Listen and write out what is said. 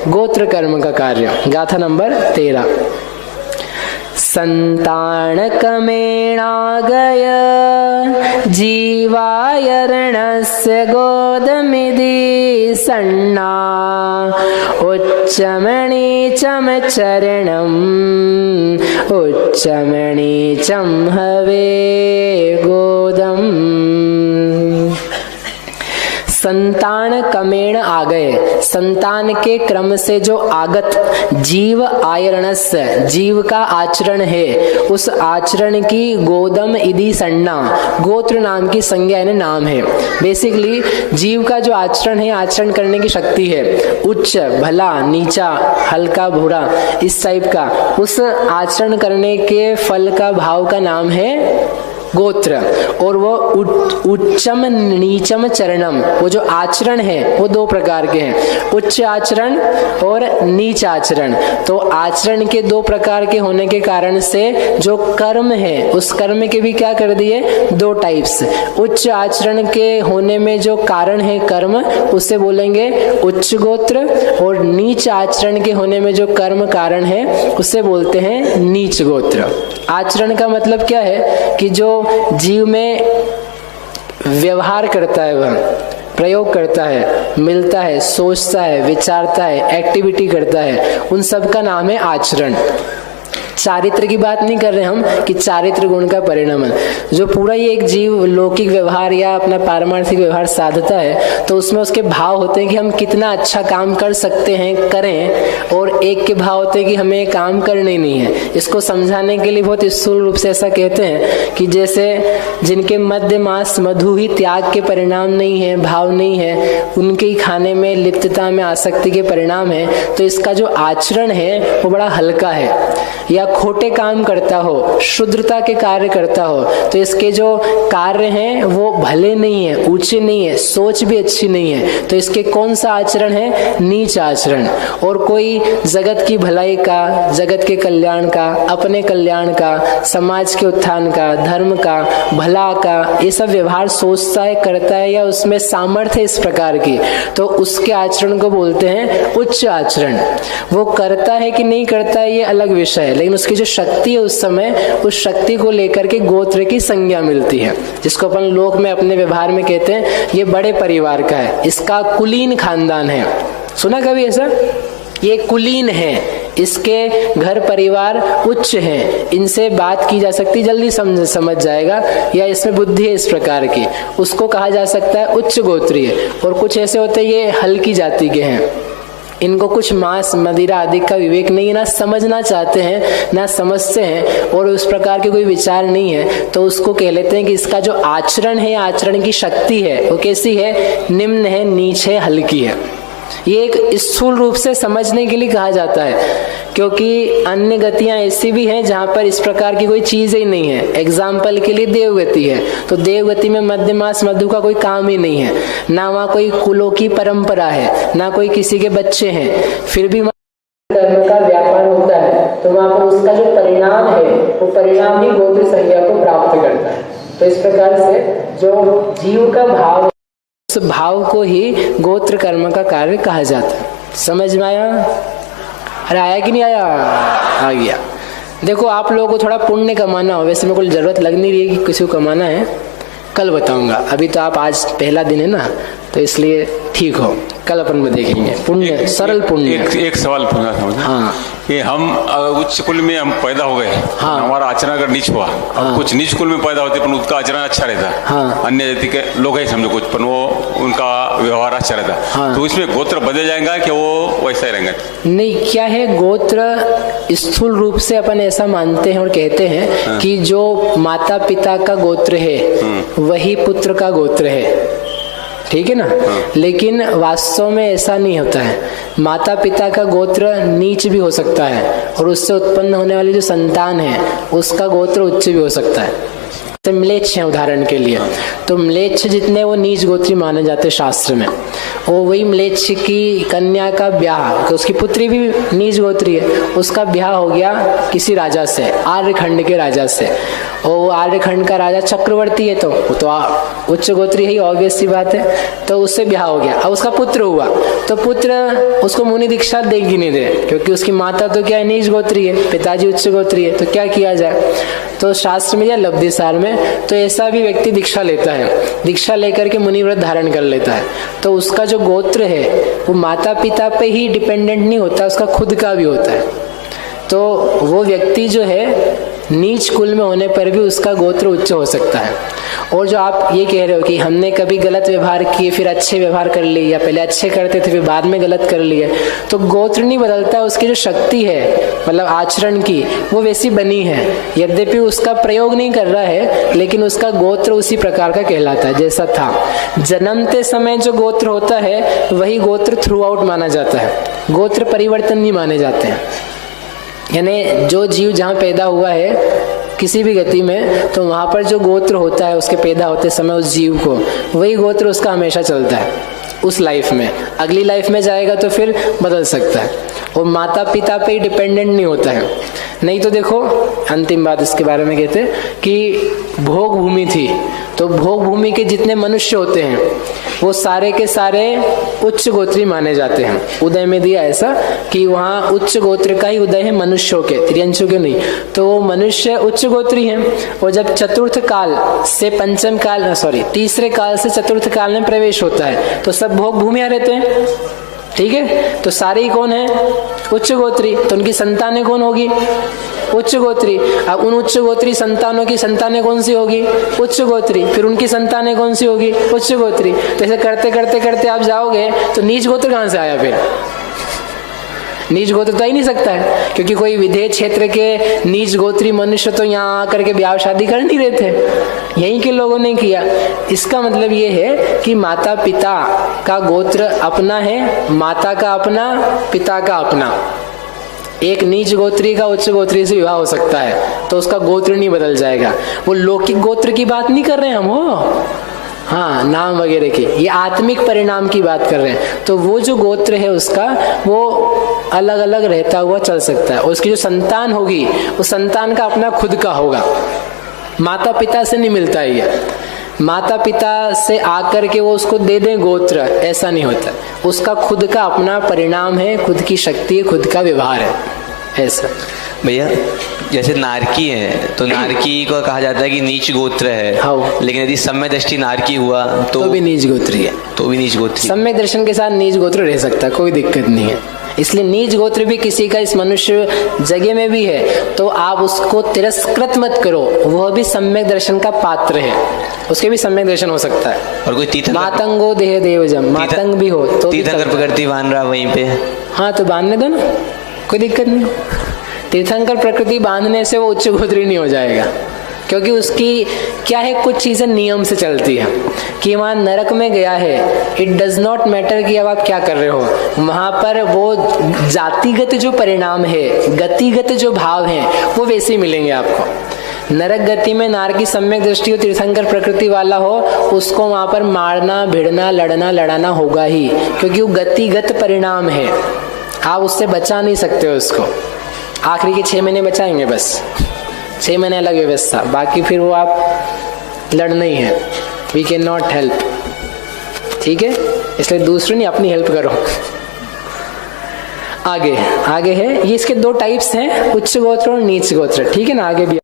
गोत्र कर्म का कार्य। गाथा नंबर 13। संतानकमेणागय जीवायर्णस्य गोदमिति सन्ना उच्चमणिचं चरणम् उच्चमणिचं हवे गोदम्। संतान कमेण आ गए, संतान के क्रम से जो आगत जीव आयरणस्य, जीव का आचरण है, उस आचरण की गोदम इति सन्ना, गोत्र नाम की संज्ञा यानी नाम है। बेसिकली जीव का जो आचरण है, आचरण करने की शक्ति है, उच्च भला, नीचा, हल्का बुरा, इस टाइप का, उस आचरण करने के फल का भाव का नाम है गोत्र। और वो उच्चम नीचम चरणम, वो जो आचरण है वो दो प्रकार के हैं, उच्च आचरण और नीच आचरण। तो आचरण के दो प्रकार के होने के कारण से जो कर्म है, उस कर्म के भी क्या कर दिए, दो टाइप्स। उच्च आचरण के होने में जो कारण है कर्म, उसे बोलेंगे उच्च गोत्र, और नीच आचरण के होने में जो कर्म कारण है उसे बोलते हैं नीच गोत्र। आचरण का मतलब क्या है कि जो जीव में व्यवहार करता है, वह प्रयोग करता है, मिलता है, सोचता है, विचारता है, एक्टिविटी करता है, उन सब का नाम है आचरण। चारित्र की बात नहीं कर रहे हम कि चारित्र गुण का परिणाम है। जो पूरा ही एक जीव लौकिक व्यवहार या अपना पारमार्थिक व्यवहार साधता है, तो उसमें उसके भाव होते हैं कि हम कितना अच्छा काम कर सकते हैं, करें, और एक के भाव होते हैं कि हमें काम करने नहीं है। इसको समझाने के लिए बहुत स्थूल रूप से ऐसा कहते हैं कि जैसे जिनके मध्य मास मधु ही त्याग के परिणाम नहीं है, भाव नहीं है, उनके ही खाने में लिप्तता में आसक्ति के परिणाम है, तो इसका जो आचरण है वो बड़ा हल्का है। या खोटे काम करता हो, शुद्रता के कार्य करता हो, तो इसके जो कार्य हैं वो भले नहीं है, ऊंचे नहीं है, सोच भी अच्छी नहीं है, तो इसके कौन सा आचरण है, नीच आचरण। और कोई जगत की भलाई का, जगत के कल्याण का, अपने कल्याण का, समाज के उत्थान का, धर्म का, भला का, ये सब व्यवहार सोचता है, करता है, या उसमें सामर्थ्य इस प्रकार की, तो उसके आचरण को बोलते हैं उच्च आचरण। वो करता है कि नहीं करता है ये अलग विषय है, लेकिन उसकी जो शक्ति है उस समय, उस शक्ति को लेकर के गोत्र की संज्ञा मिलती है, जिसको अपन लोक में अपने व्यवहार में कहते हैं ये बड़े परिवार का है, इसका कुलीन खानदान है। सुना कभी ऐसा? ये कुलीन है, इसके घर परिवार उच्च हैं, इनसे बात की जा सकती, जल्दी समझ जाएगा, या इसमें बुद्धि है इस प्रकार की, उसको कहा जा सकता है उच्च गोत्रीय। और कुछ ऐसे होते हैं ये हल्की जाति के हैं, इनको कुछ मांस मदिरा आदि का विवेक नहीं है, ना समझना चाहते हैं, ना समझते हैं, और उस प्रकार के कोई विचार नहीं है, तो उसको कह लेते हैं कि इसका जो आचरण है, आचरण की शक्ति है, वो कैसी है, निम्न है, नीच है, हल्की है। ये एक स्थूल रूप से समझने के लिए कहा जाता है, क्योंकि अन्य गतियां ऐसी भी हैं जहां पर इस प्रकार की कोई चीज ही नहीं है। एग्जाम्पल के लिए देवगति है, तो देवगति में मध्य मास मधु का कोई काम ही नहीं है, ना वहाँ कोई कुलों की परंपरा है, ना कोई किसी के बच्चे हैं, फिर भी कर्म का व्यापार होता है, तो वहां पर उसका जो परिणाम है वो परिणाम ही गोत्र संज्ञा को प्राप्त करता है। तो इस प्रकार से जो जीव का भाव, उस भाव को ही गोत्र कर्म का कार्य कहा जाता है। समझ में आया? अरे आया कि नहीं आया? आ गया। देखो आप लोगों को थोड़ा पुण्य कमाना हो, वैसे मेरे को जरूरत लग नहीं रही है कि किसी को कमाना है, कल बताऊंगा। अभी तो आप आज पहला दिन है ना, तो इसलिए ठीक हो, कल अपन में देखेंगे पुण्य, सरल पुण्य। एक सवाल पूछना था मुझे। हाँ, कि हम उच्च कुल में हम पैदा हो गए, हाँ, हमारा आचरण अगर नीच हुआ, हाँ, और कुछ नीच कुल में पैदा होते पर उसका आचरण अच्छा रहता है, हाँ, अन्य जाति के लोग है समझो कुछ, पर वो उनका व्यवहार अच्छा रहता है, हाँ, तो इसमें गोत्र बदल जाएगा कि वो वैसा ही रहेंगे? नहीं, क्या है, गोत्र स्थूल रूप से अपन ऐसा मानते हैं और कहते हैं, हाँ, कि जो माता पिता का गोत्र है वही पुत्र का गोत्र है, ठीक है ना, हाँ। लेकिन वास्तव में ऐसा नहीं होता है। माता पिता का गोत्र नीच भी हो सकता है, और उससे उत्पन्न होने वाली जो संतान है उसका गोत्र उच्च भी हो सकता है। तो म्लेच्छ हैं उदाहरण के लिए, तो म्लेच्छ जितने वो नीच गोत्री माने जाते शास्त्र में, वो वही म्लेच्छ की कन्या का ब्याह, तो उसकी पुत्री भी नीच गोत्री है, उसका ब्याह हो गया किसी राजा से, आर्यखंड के राजा से, और वो आर्यखंड का राजा चक्रवर्ती है, तो वो तो उच्च गोत्री है, ऑब्वियस सी बात है, तो उससे ब्याह हो गया। अब उसका पुत्र हुआ, तो पुत्र उसको मुनि दीक्षा देगी नहीं दे, क्योंकि उसकी माता तो क्या है, नीच गोत्री है, पिताजी उच्च गोत्री है, तो क्या किया जाए, तो शास्त्र में या लब्धि सार में, तो ऐसा भी व्यक्ति दीक्षा लेता है, दीक्षा लेकर के मुनि व्रत धारण कर लेता है, तो उसका जो गोत्र है वो माता पिता पे ही डिपेंडेंट नहीं होता, उसका खुद का भी होता है। तो वो व्यक्ति जो है नीच कुल में होने पर भी उसका गोत्र उच्च हो सकता है। और जो आप ये कह रहे हो कि हमने कभी गलत व्यवहार किए फिर अच्छे व्यवहार कर लिए, या पहले अच्छे करते थे फिर बाद में गलत कर लिए, तो गोत्र नहीं बदलता, उसकी जो शक्ति है मतलब आचरण की वो वैसी बनी है, यद्यपि उसका प्रयोग नहीं कर रहा है, लेकिन उसका गोत्र उसी प्रकार का कहलाता है जैसा था। जन्मते समय जो गोत्र होता है वही गोत्र थ्रू आउट माना जाता है, गोत्र परिवर्तन नहीं माने जाते हैं। यानी जो जीव जहाँ पैदा हुआ है किसी भी गति में, तो वहाँ पर जो गोत्र होता है उसके पैदा होते समय उस जीव को, वही गोत्र उसका हमेशा चलता है उस लाइफ में। अगली लाइफ में जाएगा तो फिर बदल सकता है, और माता पिता पे ही डिपेंडेंट नहीं होता है। नहीं तो देखो, अंतिम बात इसके बारे में कहते कि भोग भूमि थी, तो भोग भूमि के जितने मनुष्य होते हैं वो सारे के सारे उच्च गोत्री माने जाते हैं। उदय में दिया ऐसा कि वहाँ उच्च गोत्र का ही उदय है, मनुष्यों के, त्रियंशों के नहीं, तो वो मनुष्य उच्च गोत्री हैं। और जब चतुर्थ काल से पंचम काल तीसरे काल से चतुर्थ काल में प्रवेश होता है तो सब भोग भूमिया रहते हैं, ठीक है। तो सारे ही कौन है, उच्च गोत्री, तो उनकी संतानें कौन होगी, उच्च गोत्री। अब उन उच्च गोत्री संतानों की संतानें कौन सी होगी, उच्च गोत्री, फिर उनकी संतानें कौन सी होगी, उच्च गोत्री। तो ऐसे करते करते करते आप जाओगे तो नीच गोत्र कहां से आया, फिर नीच गोत्र तो ही नहीं सकता है, क्योंकि कोई विदेह क्षेत्र के नीच गोत्री मनुष्य तो यहाँ आकर के ब्याह शादी कर नहीं रहे थे, यहीं के लोगों ने किया। इसका मतलब ये है कि माता पिता का गोत्र अपना है, माता का अपना, पिता का अपना। एक नीच गोत्री का उच्च गोत्री से विवाह हो सकता है तो उसका गोत्र नहीं बदल जाएगा। वो लौकिक गोत्र की बात नहीं कर रहे हैं हम, हो हाँ नाम वगैरह की, ये आत्मिक परिणाम की बात कर रहे हैं। तो वो जो गोत्र है उसका वो अलग अलग रहता हुआ चल सकता है, और उसकी जो संतान होगी वो संतान का अपना खुद का होगा, माता पिता से नहीं मिलता है ये। माता पिता से आकर के वो उसको दे दें गोत्र, ऐसा नहीं होता, उसका खुद का अपना परिणाम है, खुद की शक्ति है, खुद का व्यवहार है, ऐसा। भैया जैसे नारकी है तो नारकी को कहा जाता है कि नीच गोत्र है, हाँ। लेकिन यदि सम्य दृष्टि नारकी हुआ तो भी नीच गोत्री है, तो भी नीच गोत्री। सम्यक दर्शन के साथ नीच गोत्र रह सकता है, कोई दिक्कत नहीं है। इसलिए नीच गोत्र भी किसी का इस मनुष्य जगह में भी है तो आप उसको तिरस्कृत मत करो, वह भी सम्यक दर्शन का पात्र है, उसके भी सम्यक दर्शन हो सकता है। और कोई तीर्थंकर, मातंगो देह देवजम, मातंग भी हो तो तीर्थंकर प्रकृति बांध रहा वहीं पे, हाँ तो बांधने दो ना, कोई दिक्कत नहीं। तीर्थंकर प्रकृति बांधने से वो उच्च गोत्री नहीं हो जाएगा, क्योंकि उसकी क्या है, कुछ चीजें नियम से चलती है कि वहां नरक में गया है, इट डज नॉट मैटर कि अब आप क्या कर रहे हो, वहां पर वो जातिगत जो परिणाम है, गतिगत जो भाव है वो वैसे ही मिलेंगे आपको। नरक गति में नार की सम्यक दृष्टि हो, तीर्थंकर प्रकृति वाला हो, उसको वहां पर मारना भिड़ना लड़ना लड़ाना होगा ही, क्योंकि वो गतिगत परिणाम है, आप उससे बचा नहीं सकते हो उसको। आखिरी के 6 महीने बचाएंगे बस, 6 महीने अलग व्यवस्था, बाकी फिर वो आप लड़ना ही है, वी कैन नॉट हेल्प, ठीक है। इसलिए दूसरों नहीं, अपनी हेल्प करो। आगे है ये, इसके 2 टाइप्स हैं, उच्च गोत्र और नीच गोत्र, ठीक है ना। आगे भी